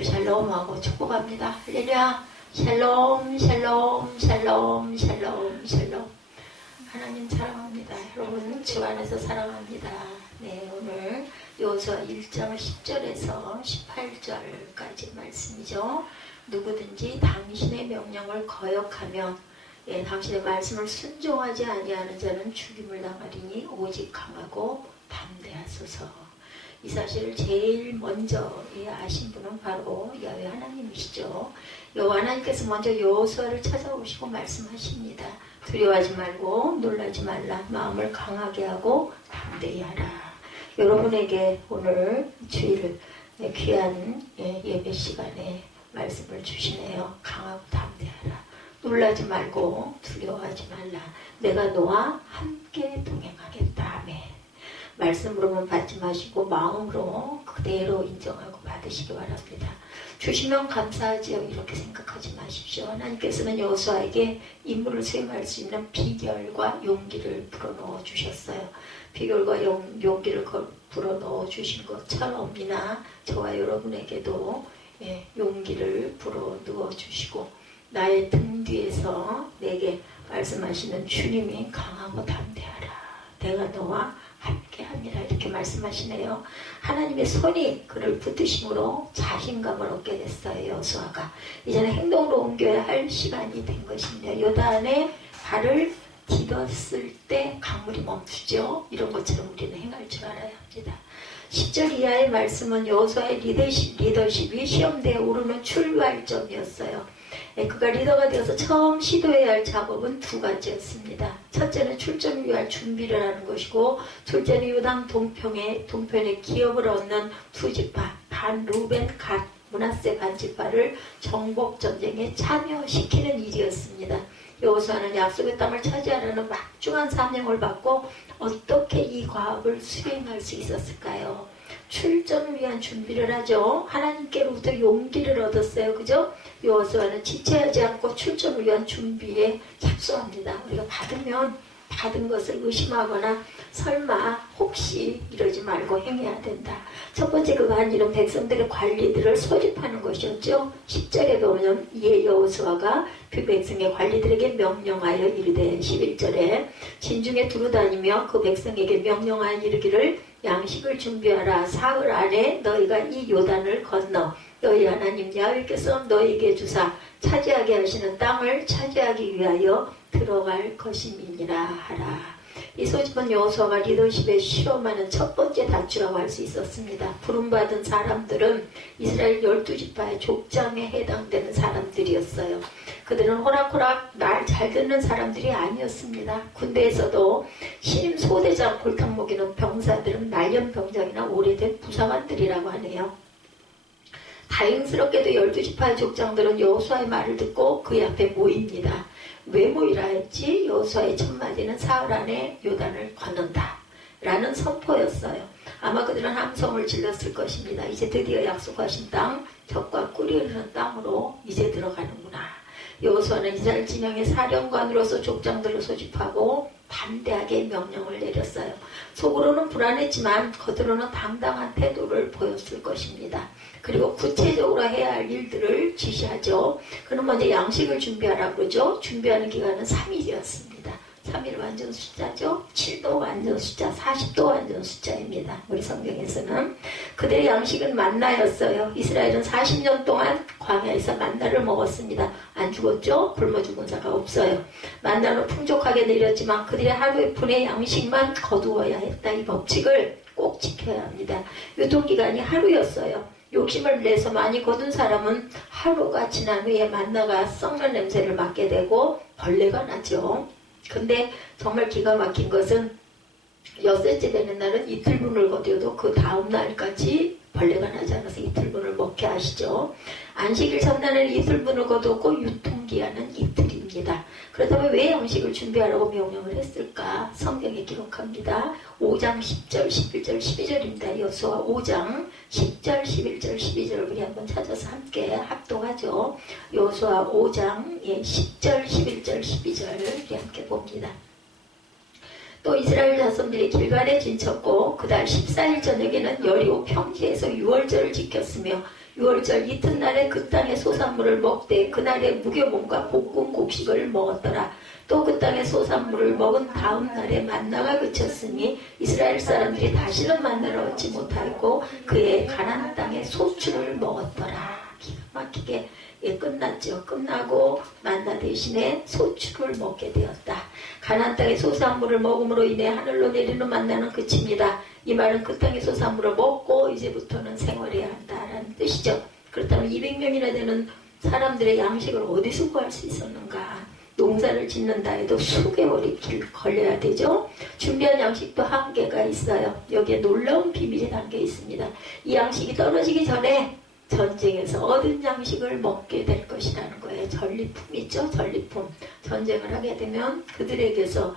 주여 샬롬하고 축복합니다. 할렐루야. 샬롬 샬롬 샬롬 샬롬 샬롬. 하나님 사랑합니다. 여러분 주 안에서 사랑합니다. 네, 오늘 여호수아 1장 10절에서 18절까지 말씀이죠. 누구든지 당신의 명령을 거역하면 당신의 말씀을 순종하지 아니하는 자는 죽임을 당하리니 오직 강하고 담대하소서. 이 사실을 제일 먼저 아신 분은 바로 야훼 하나님이시죠. 여호와 하나님께서 먼저 여호수아를 찾아오시고 말씀하십니다. 두려워하지 말고 놀라지 말라. 마음을 강하게 하고 담대히 하라. 여러분에게 오늘 주일 귀한 예배 시간에 말씀을 주시네요. 강하고 담대하라. 놀라지 말고 두려워하지 말라. 내가 너와 함께 동행하겠다. 아멘. 말씀으로만 받지 마시고 마음으로 그대로 인정하고 받으시기 바랍니다. 주시면 감사하지요. 이렇게 생각하지 마십시오. 하나님께서는 여호수아에게 임무를 수행할 수 있는 비결과 용기를 불어넣어 주셨어요. 비결과 용기를 불어넣어 주신 것처럼 이나 저와 여러분에게도 용기를 불어넣어 주시고 나의 등 뒤에서 내게 말씀하시는 주님이 강하고 담대하라. 내가 너와 함께합니다. 이렇게 말씀하시네요. 하나님의 손이 그를 붙드심으로 자신감을 얻게 됐어요. 여호수아가 이제는 행동으로 옮겨야 할 시간이 된 것입니다. 요단에 발을 디뎠을 때 강물이 멈추죠. 이런 것처럼 우리는 행할 줄 알아야 합니다. 10절 이하의 말씀은 여호수아의 리더십이 시험대에 오르는 출발점이었어요. 그가 리더가 되어서 처음 시도해야 할 작업은 두 가지였습니다. 첫째는 출전을 위한 준비를 하는 것이고, 둘째는 요단 동편에 기업을 얻는 두 지파, 반, 루벤, 갓, 므낫세 반지파를 정복전쟁에 참여시키는 일이었습니다. 여호수아는 약속의 땅을 차지하려는 막중한 사명을 받고 어떻게 이 과업을 수행할 수 있었을까요? 출전을 위한 준비를 하죠. 하나님께로부터 용기를 얻었어요. 그죠? 여호수아는 지체하지 않고 출전을 위한 준비에 협조합니다. 우리가 받은 것을 의심하거나 설마 혹시 이러지 말고 행해야 된다. 첫 번째 그가 한 일은 백성들의 관리들을 소집하는 것이었죠. 10절에 보면 이에 여호수아가 그 백성의 관리들에게 명령하여 이르되 11절에 진중에 두루다니며 그 백성에게 명령하여 이르기를 양식을 준비하라. 사흘 안에 너희가 이 요단을 건너 너희 하나님 야훼께서 너희에게 주사 차지하게 하시는 땅을 차지하기 위하여 들어갈 것임이니라 하라. 이 소집은 여호수아가 리더십에 실험하는 첫 번째 단추라고 할 수 있었습니다. 부름받은 사람들은 이스라엘 12지파의 족장에 해당되는 사람들이었어요. 그들은 호락호락 말 잘 듣는 사람들이 아니었습니다. 군대에서도 신임 소대장 골탕 먹이는 병사들은 말년병장이나 오래된 부사관들이라고 하네요. 다행스럽게도 12지파의 족장들은 여호수아의 말을 듣고 그의 앞에 모입니다. 왜 모이라 했지? 여호수아의 첫 마디는 사흘 안에 요단을 건넌다 라는 선포였어요. 아마 그들은 함성을 질렀을 것입니다. 이제 드디어 약속하신 땅, 젖과 꿀이 흐르는 땅으로 이제 들어가는구나. 여호수아는 이스라엘 진영의 사령관으로서 족장들을 소집하고 담대하게 명령을 내렸어요. 속으로는 불안했지만 겉으로는 당당한 태도를 보였을 것입니다. 그리고 구체적으로 해야 할 일들을 지시하죠. 그는 먼저 양식을 준비하라고 그러죠. 준비하는 기간은 3일이었습니다. 3일 완전 숫자죠. 7도 완전 숫자, 40도 완전 숫자입니다. 우리 성경에서는. 그들의 양식은 만나였어요. 이스라엘은 40년 동안 광야에서 만나를 먹었습니다. 안 죽었죠? 굶어 죽은 자가 없어요. 만나는 풍족하게 내렸지만 그들의 하루의 분의 양식만 거두어야 했다. 이 법칙을 꼭 지켜야 합니다. 유통기간이 하루였어요. 욕심을 내서 많이 거둔 사람은 하루가 지난 후에 만나가 썩는 냄새를 맡게 되고 벌레가 나죠. 근데 정말 기가 막힌 것은 엿새째 되는 날은 이틀분을 거두어도 그 다음 날까지 벌레가 나지 않아서 이틀분을 먹게 하시죠. 안식일 전날에는 이틀분을 거두었고 유통기한은 이틀입니다. 그렇다면 왜 양식을 준비하라고 명령을 했을까? 성경에 기록합니다. 5장 10절, 11절, 12절입니다. 여호수아 5장 10절, 11절, 12절 우리 한번 찾아서 함께 합독하죠. 여호수아 5장 10절, 11절, 12절 우리 함께 봅니다. 또 이스라엘 자손들이 길갈에 진쳤고 그달 14일 저녁에는 여리고 평지에서 유월절을 지켰으며 6월절 이튿날에 그 땅의 소산물을 먹되 그날의 무교봉과 볶은 곡식을 먹었더라. 또 그 땅의 소산물을 먹은 다음 날에 만나가 그쳤으니 이스라엘 사람들이 다시는 만나를 얻지 못하였고 그의 가나안 땅의 소출을 먹었더라. 기가 막히게 끝났죠. 끝나고 만나 대신에 소출을 먹게 되었다. 가나안 땅의 소산물을 먹음으로 인해 하늘로 내리는 만나는 그칩니다. 이 말은 그 땅의 소산물을 먹고 이제부터는 생활해야 한다라는 뜻이죠. 그렇다면 200명이나 되는 사람들의 양식을 어디서 구할 수 있었는가? 농사를 짓는다 해도 수개월이 걸려야 되죠. 준비한 양식도 한계가 있어요. 여기에 놀라운 비밀이 담겨 있습니다. 이 양식이 떨어지기 전에 전쟁에서 얻은 양식을 먹게 될 것이라는 거예요. 전리품 있죠? 전리품. 전쟁을 하게 되면 그들에게서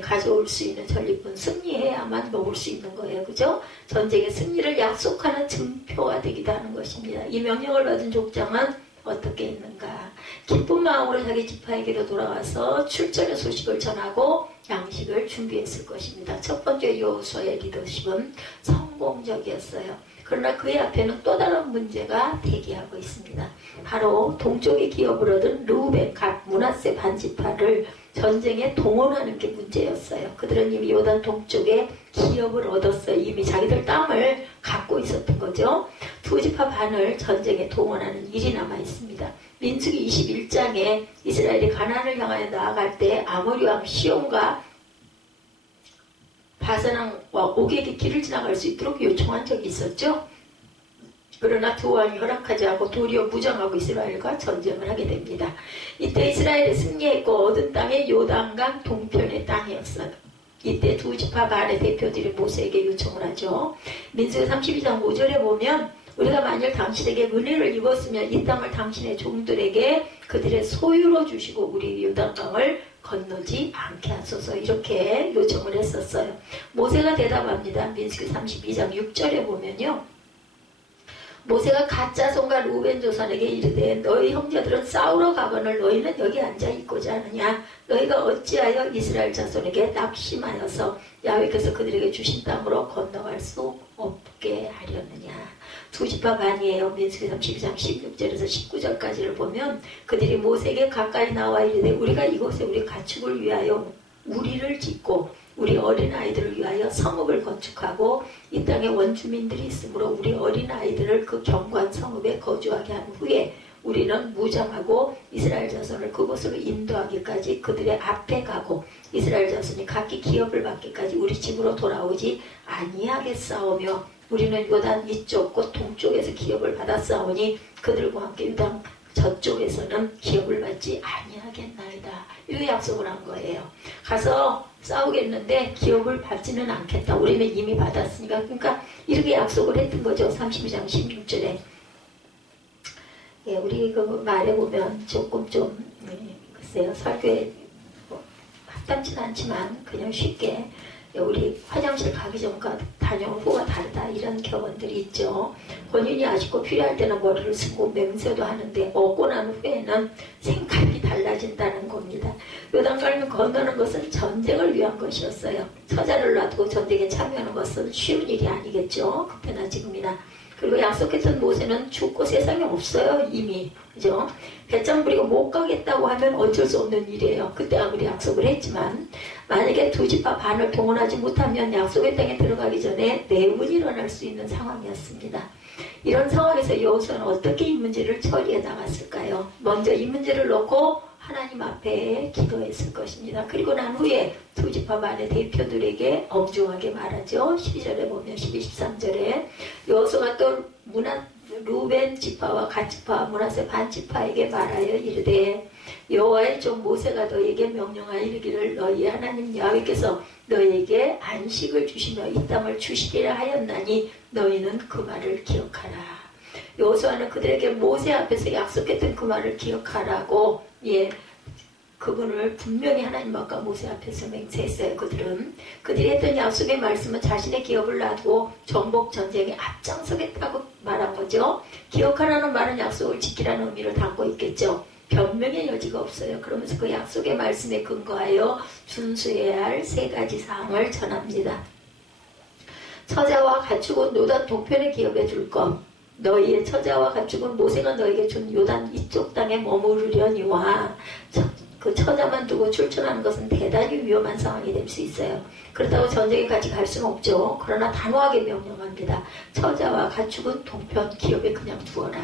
가져올 수 있는 전리품, 승리해야만 먹을 수 있는 거예요. 그죠? 전쟁의 승리를 약속하는 증표가 되기도 하는 것입니다. 이 명령을 받은 족장은 어떻게 있는가? 기쁜 마음으로 자기 지파에게로 돌아와서 출전의 소식을 전하고 양식을 준비했을 것입니다. 첫 번째 여호수아의 리더십은 성공적이었어요. 그러나 그의 앞에는 또 다른 문제가 대기하고 있습니다. 바로 동쪽의 기업을 얻은 르우벤, 갓, 므낫세 반지파를 전쟁에 동원하는 게 문제였어요. 그들은 이미 요단 동쪽에 기업을 얻었어요. 이미 자기들 땅을 갖고 있었던 거죠. 두 지파 반을 전쟁에 동원하는 일이 남아 있습니다. 민수기 21장에 이스라엘이 가나안을 향하여 나아갈 때 아모리 왕 시온과 바산왕과 옥에게 길을 지나갈 수 있도록 요청한 적이 있었죠. 그러나 두 왕이 허락하지 않고 도리어 무장하고 이스라엘과 전쟁을 하게 됩니다. 이때 이스라엘이 승리했고 얻은 땅이 요단강 동편의 땅이었어요. 이때 두 지파 반의 대표들이 모세에게 요청을 하죠. 민수기 32장 5절에 보면 우리가 만일 당신에게 은혜를 입었으면 이 땅을 당신의 종들에게 그들의 소유로 주시고 우리 요단강을 건너지 않게 하소서, 이렇게 요청을 했었어요. 모세가 대답합니다. 민수기 32장 6절에 보면요. 모세가 갓 자손과 루벤 조선에게 이르되 너희 형제들은 싸우러 가거늘 너희는 여기 앉아 있고자 하느냐? 너희가 어찌하여 이스라엘 자손에게 낙심하여서 야훼께서 그들에게 주신 땅으로 건너갈 수 없게 하려느냐? 두 지파 반이에요. 민수기 32장 16절에서 19절까지를 보면 그들이 모세에게 가까이 나와 이르되 우리가 이곳에 우리 가축을 위하여 우리를 짓고 우리 어린아이들을 위하여 성읍을 건축하고 이 땅에 원주민들이 있으므로 우리 어린아이들을 그 견고한 성읍에 거주하게 한 후에 우리는 무장하고 이스라엘 자손을 그곳으로 인도하기까지 그들의 앞에 가고 이스라엘 자손이 각기 기업을 받기까지 우리 집으로 돌아오지 아니하겠사오며 우리는 요단 이쪽 곧 동쪽에서 기업을 받았사오니 그들과 함께 요단 저쪽에서는 기업을 받지 아니하겠나이다. 이렇게 약속을 한 거예요. 가서 싸우겠는데 기업을 받지는 않겠다. 우리는 이미 받았으니까. 그러니까 이렇게 약속을 했던 거죠. 32장 16절에. 우리 그 말에 보면 조금 좀 글쎄요. 설교에 합당치는 않지만 그냥 쉽게 우리 화장실 가기 전과 다녀온 후가 다르다, 이런 격언들이 있죠. 본인이 아쉽고 필요할 때는 머리를 쓰고 맹세도 하는데 얻고 난 후에는 생각이 달라진다는 겁니다. 요단강을 건너는 것은 전쟁을 위한 것이었어요. 처자를 놔두고 전쟁에 참여하는 것은 쉬운 일이 아니겠죠. 그때나 지금이나. 그리고 약속했던 모세는 죽고 세상에 없어요. 이미. 그죠? 배짱 부리고 못 가겠다고 하면 어쩔 수 없는 일이에요. 그때 아무리 약속을 했지만 만약에 두 지파 반을 동원하지 못하면 약속의 땅에 들어가기 전에 내분이 일어날 수 있는 상황이었습니다. 이런 상황에서 여호수아는 어떻게 이 문제를 처리해 나갔을까요? 먼저 이 문제를 놓고 하나님 앞에 기도했을 것입니다. 그리고 난 후에 두 지파 반의 대표들에게 엄중하게 말하죠. 12절에 보면 12, 13절에 여호수아가 또 루벤 지파와 갓 지파, 므낫세 반 지파에게 말하여 이르되 여호와의 종 모세가 너희에게 명령하여 이르기를 너희 하나님 야훼께서 너희에게 안식을 주시며 이 땅을 주시리라 하였나니 너희는 그 말을 기억하라. 여호수아는 그들에게 모세 앞에서 약속했던 그 말을 기억하라고 그분을 분명히 하나님 앞과 모세 앞에서 맹세했어요. 그들이 했던 약속의 말씀은 자신의 기업을 놔두고 정복 전쟁에 앞장서겠다고 말한 거죠. 기억하라는 말은 약속을 지키라는 의미를 담고 있겠죠. 변명의 여지가 없어요. 그러면서 그 약속의 말씀에 근거하여 준수해야 할 세 가지 사항을 전합니다. 처자와 가축은 요단 동편의 기업에 둘 것, 너희의 처자와 가축은 모세가 너에게 준 요단 이쪽 땅에 머무르려니와 그 처자만 두고 출전하는 것은 대단히 위험한 상황이 될 수 있어요. 그렇다고 전쟁에까지 갈 수는 없죠. 그러나 단호하게 명령합니다. 처자와 가축은 동편 기업에 그냥 두어라.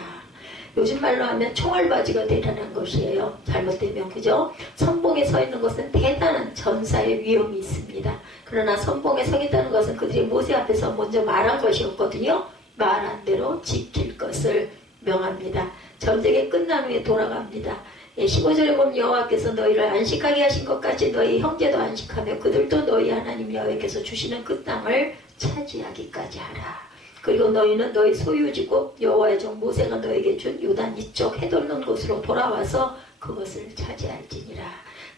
요즘 말로 하면 총알바지가 되라는 것이에요. 잘못되면, 그죠? 선봉에 서 있는 것은 대단한 전사의 위험이 있습니다. 그러나 선봉에 서겠다는 것은 그들이 모세 앞에서 먼저 말한 것이었거든요. 말한 대로 지킬 것을 명합니다. 전쟁이 끝난 후에 돌아갑니다. 15절에 보면 여호와께서 너희를 안식하게 하신 것 같이 너희 형제도 안식하며 그들도 너희 하나님 여호와께서 주시는 그 땅을 차지하기까지 하라. 그리고 너희는 너희 소유지고 여호와의 종 모세가 너에게 준 요단 이쪽 해돋는 곳으로 돌아와서 그것을 차지할지니라.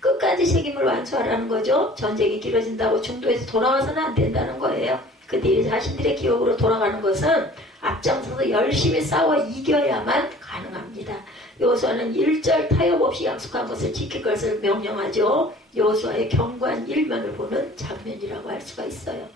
끝까지 책임을 완수하라는 거죠. 전쟁이 길어진다고 중도에서 돌아와서는 안 된다는 거예요. 그들이 자신들의 기업으로 돌아가는 것은 앞장서서 열심히 싸워 이겨야만 가능합니다. 여호수아는 일절 타협 없이 약속한 것을 지킬 것을 명령하죠. 여호수아의 견고한 일면을 보는 장면이라고 할 수가 있어요.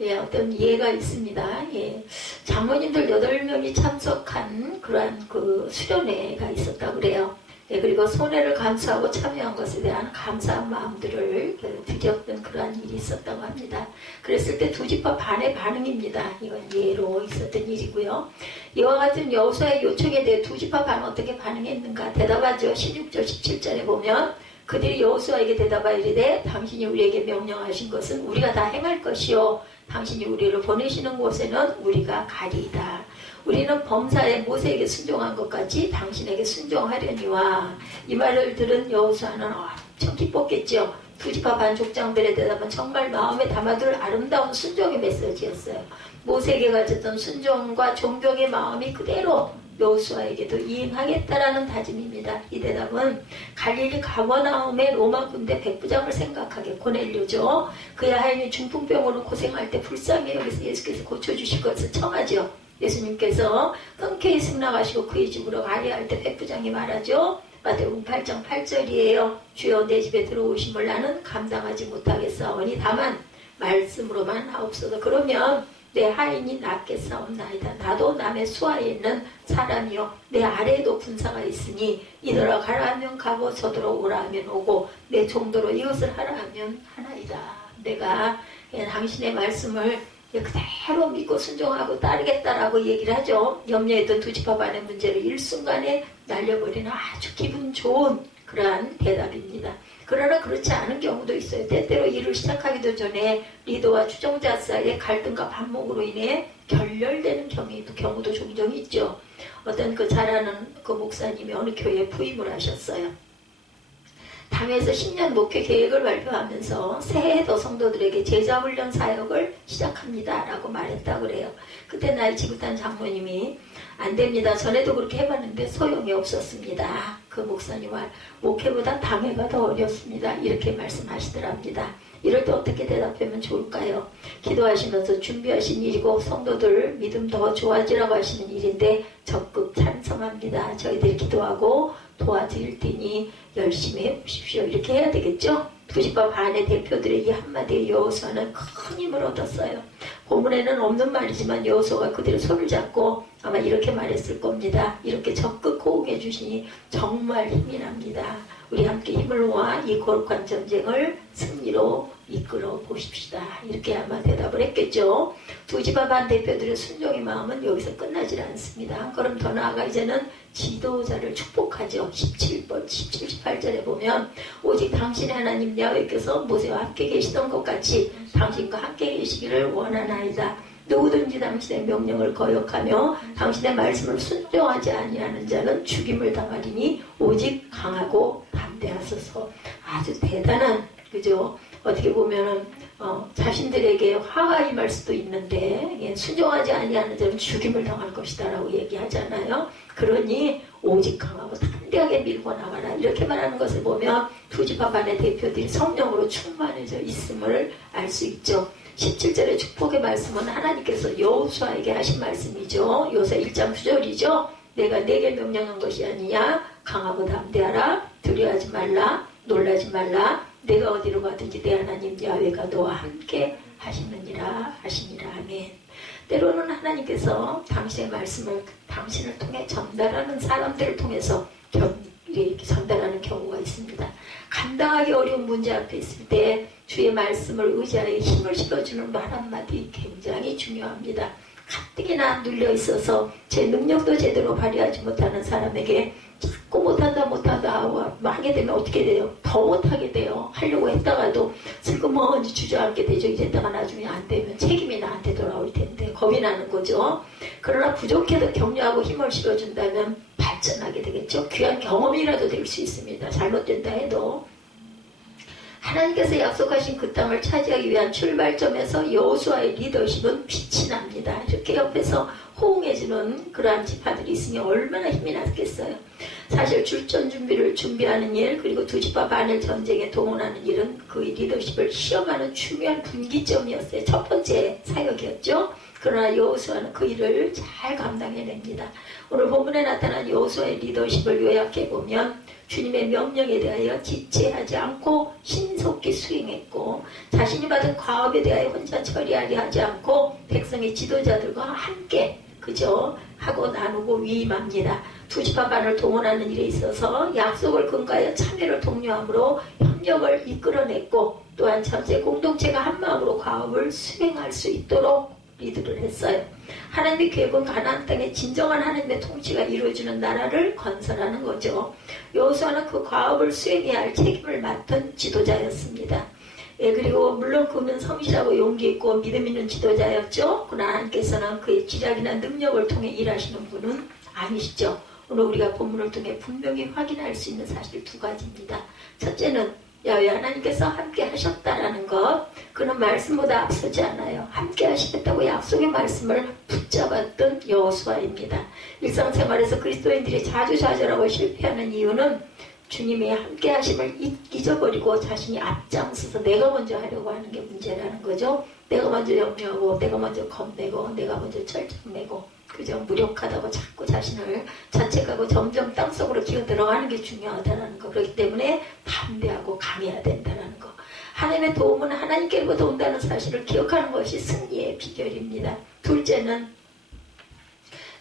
예, 어떤 예가 있습니다. 예, 장로님들 8명이 참석한 그러한 그 수련회가 있었다고 그래요. 예, 그리고 손해를 감수하고 참여한 것에 대한 감사한 마음들을 드렸던 그러한 일이 있었다고 합니다. 그랬을 때 두 지파 반의 반응입니다. 이건 예로 있었던 일이고요. 이와 같은 여호수아의 요청에 대해 두 지파 반은 어떻게 반응했는가? 대답하죠. 16절 17절에 보면 그들이 여호수아에게 대답하여 이르되 당신이 우리에게 명령하신 것은 우리가 다 행할 것이요 당신이 우리를 보내시는 곳에는 우리가 가리이다. 우리는 범사에 모세에게 순종한 것 같이 당신에게 순종하려니와. 이 말을 들은 여호수아는 엄청 기뻤겠죠. 두 지파 반 족장들의 대답은 정말 마음에 담아둘 아름다운 순종의 메시지였어요. 모세에게 가졌던 순종과 존경의 마음이 그대로 여호수아에게도 이행하겠다라는 다짐입니다. 이 대답은 갈릴리 가버나움의 로마 군대 백부장을 생각하게 고넬료죠. 그의 하인이 중풍병으로 고생할 때 불쌍히 여기서 예수께서 고쳐주실 것을 청하죠. 예수님께서 흔쾌히 승낙하시고 그의 집으로 가려 할 때 백부장이 말하죠. 마태복음 8장 8절이에요. 주여 내 집에 들어오심을 나는 감당하지 못하겠사오니 다만 말씀으로만 하옵소서. 그러면 내 하인이 낫겠사옵나이다. 나도 남의 수하에 있는 사람이요 내 아래에도 군사가 있으니 이더러 가라 하면 가고 저더러 오라 하면 오고 내 종도로 이것을 하라 하면 하나이다. 내가 당신의 말씀을 그대로 믿고 순종하고 따르겠다라고 얘기를 하죠. 염려했던 두 지파 반의 문제를 일순간에 날려버리는 아주 기분 좋은 그러한 대답입니다. 그러나 그렇지 않은 경우도 있어요. 때때로 일을 시작하기도 전에 리더와 추종자 사이의 갈등과 반목으로 인해 결렬되는 경우도 종종 있죠. 어떤 그 잘 아는 그 목사님이 어느 교회에 부임을 하셨어요. 당에서 10년 목회 계획을 발표하면서 새해에도 성도들에게 제자훈련 사역을 시작합니다 라고 말했다고 그래요. 그때 나의 지구단 장로님이 안 됩니다. 전에도 그렇게 해봤는데 소용이 없었습니다. 그 목사님 말 목회보다 당회가 더 어렵습니다. 이렇게 말씀하시더랍니다. 이럴 때 어떻게 대답하면 좋을까요? 기도하시면서 준비하신 일이고 성도들 믿음 더 좋아지라고 하시는 일인데 적극 찬성합니다. 저희들이 기도하고 도와드릴 테니 열심히 해보십시오. 이렇게 해야 되겠죠? 두 지파 반의 대표들의 이 한마디에 여호수아는 큰 힘을 얻었어요. 본문에는 없는 말이지만 여호수아가 그들의 손을 잡고 아마 이렇게 말했을 겁니다. 이렇게 적극 호응해 주시니 정말 힘이 납니다. 우리 함께 힘을 모아 이 거룩한 전쟁을 승리로 이끌어 보십시다. 이렇게 아마 대답을 했겠죠. 두 지파 반 대표들의 순종의 마음은 여기서 끝나질 않습니다. 한 걸음 더 나아가 이제는 지도자를 축복하죠. 17번, 17, 18절에 보면 오직 당신의 하나님 야훼께서 모세와 함께 계시던 것 같이 당신과 함께 계시기를 원하나이다. 누구든지 당신의 명령을 거역하며 당신의 말씀을 순종하지 아니하는 자는 죽임을 당하리니 오직 강하고 담대하소서. 아주 대단한, 그죠? 어떻게 보면은 자신들에게 화가 임할 수도 있는데 순종하지 아니하는 자는 죽임을 당할 것이다 라고 얘기하잖아요. 그러니 오직 강하고 담대하게 밀고 나가라 이렇게 말하는 것을 보면 두 지파 반의 대표들이 성령으로 충만해져 있음을 알 수 있죠. 17절의 축복의 말씀은 하나님께서 여호수아에게 하신 말씀이죠. 여호수아 1장 9절이죠. 내가 내게 명령한 것이 아니냐. 강하고 담대하라. 두려워하지 말라. 놀라지 말라. 내가 어디로 가든지 내 하나님 야훼가 너와 함께 하시느니라 하시니라. 아멘. 때로는 하나님께서 당신의 말씀을 당신을 통해 전달하는 사람들을 통해서 이렇게 전달하는 경우가 있습니다. 감당하기 어려운 문제 앞에 있을 때 주의 말씀을 의지하여 힘을 실어주는 말 한마디 굉장히 중요합니다. 가뜩이나 눌려 있어서 제 능력도 제대로 발휘하지 못하는 사람에게 자꾸 못한다 하고 하게 되면 어떻게 돼요? 더 못하게 돼요. 하려고 했다가도 슬그머니 주저앉게 되죠. 이랬다가 나중에 안 되면 책임이 나한테 돌아올 텐데 겁이 나는 거죠. 그러나 부족해도 격려하고 힘을 실어준다면 발전하게 되겠죠. 귀한 경험이라도 될 수 있습니다. 잘못된다 해도. 하나님께서 약속하신 그 땅을 차지하기 위한 출발점에서 여호수아의 리더십은 빛이 납니다. 이렇게 옆에서 호응해주는 그러한 지파들이 있으니 얼마나 힘이 났겠어요. 사실 출전 준비를 준비하는 일, 그리고 두 지파 반을 전쟁에 동원하는 일은 그 리더십을 시험하는 중요한 분기점이었어요. 첫 번째 사역이었죠. 그러나 여호수아는 그 일을 잘 감당해냅니다. 오늘 본문에 나타난 여호수아의 리더십을 요약해보면 주님의 명령에 대하여 지체하지 않고 신속히 수행했고, 자신이 받은 과업에 대하여 혼자 처리하려 하지 않고 백성의 지도자들과 함께 그저 하고 나누고 위임합니다. 두 지파 반을 동원하는 일에 있어서 약속을 근거하여 참여를 독려함으로 협력을 이끌어냈고, 또한 전체 공동체가 한마음으로 과업을 수행할 수 있도록 리드를 했어요. 하나님의 계획은 가나안 땅에 진정한 하나님의 통치가 이루어지는 나라를 건설하는 거죠. 여호수아는 그 과업을 수행해야 할 책임을 맡은 지도자였습니다. 예, 그리고 물론 그는 성실하고 용기 있고 믿음 있는 지도자였죠. 그러나 하나님께서는 그의 지략이나 능력을 통해 일하시는 분은 아니시죠. 오늘 우리가 본문을 통해 분명히 확인할 수 있는 사실 두 가지입니다. 첫째는 야훼 하나님께서 함께 하셨다라는 것, 그는 말씀보다 앞서지 않아요. 함께 하시겠다고 약속의 말씀을 붙잡았던 여호수아입니다. 일상생활에서 그리스도인들이 자주 좌절하고 실패하는 이유는 주님의 함께 하심을 잊어버리고 자신이 앞장서서 내가 먼저 하려고 하는 게 문제라는 거죠. 내가 먼저 염려하고 내가 먼저 겁내고 내가 먼저 철저내고 그저 무력하다고 자꾸 자신을 자책하고 점점 땅속으로 기어 들어가는 게 중요하다는 거. 그렇기 때문에 담대하고 강해야 된다는 거. 하나님의 도움은 하나님께로부터 온다는 사실을 기억하는 것이 승리의 비결입니다. 둘째는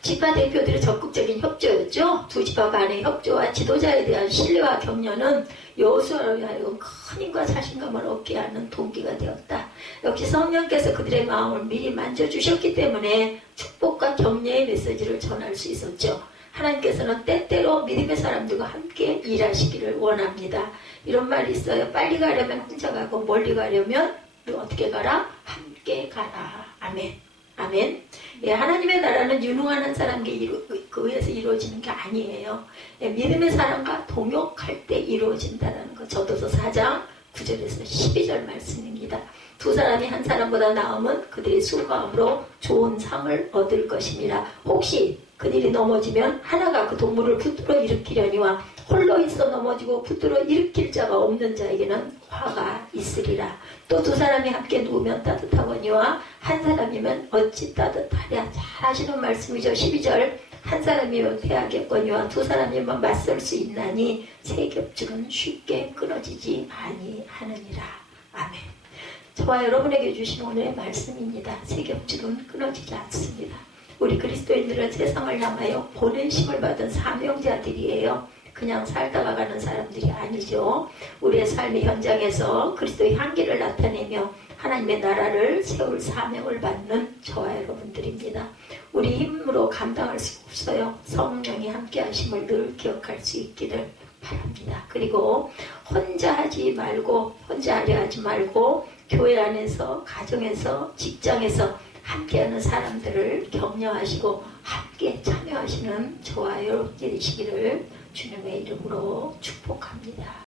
지파 대표들의 적극적인 협조였죠. 두 지파 간의 협조와 지도자에 대한 신뢰와 격려는 여호수아로 하여금 큰 힘과 자신감을 얻게 하는 동기가 되었다. 역시 성령께서 그들의 마음을 미리 만져주셨기 때문에 축복과 격려의 메시지를 전할 수 있었죠. 하나님께서는 때때로 믿음의 사람들과 함께 일하시기를 원합니다. 이런 말이 있어요. 빨리 가려면 혼자 가고 멀리 가려면 어떻게 가라? 함께 가라. 아멘. 아멘. 예, 하나님의 나라는 유능한 한 사람에게 의해서 이루어지는 게 아니에요. 예, 믿음의 사람과 동역할 때 이루어진다는 것. 저도서 4장 9절에서 12절 말씀입니다. 두 사람이 한 사람보다 나으면 그들의 수고함으로 좋은 상을 얻을 것입니다. 혹시 그들이 넘어지면 하나가 그 동물을 붙들어 일으키려니와 홀로 있어 넘어지고 붙들어 일으킬 자가 없는 자에게는 화가 있으리라. 또 두 사람이 함께 누우면 따뜻하거니와 한 사람이면 어찌 따뜻하랴. 잘 하시는 말씀이죠. 12절 한 사람이면 패하겠거니와 두 사람이면 맞설 수 있나니 세 겹줄은 쉽게 끊어지지 아니하느니라. 아멘. 저와 여러분에게 주신 오늘의 말씀입니다. 세 겹줄은 끊어지지 않습니다. 우리 그리스도인들은 세상을 향하여 보내심을 받은 사명자들이에요. 그냥 살다가 가는 사람들이 아니죠. 우리의 삶의 현장에서 그리스도의 향기를 나타내며 하나님의 나라를 세울 사명을 받는 저와 여러분들입니다. 우리 힘으로 감당할 수 없어요. 성령이 함께 하심을 늘 기억할 수 있기를 바랍니다. 그리고 혼자 하지 말고, 혼자 하려 하지 말고 교회 안에서, 가정에서, 직장에서 함께하는 사람들을 격려하시고 함께 참여하시는 저와 여러분들이 되시기를 주님의 이름으로 축복합니다.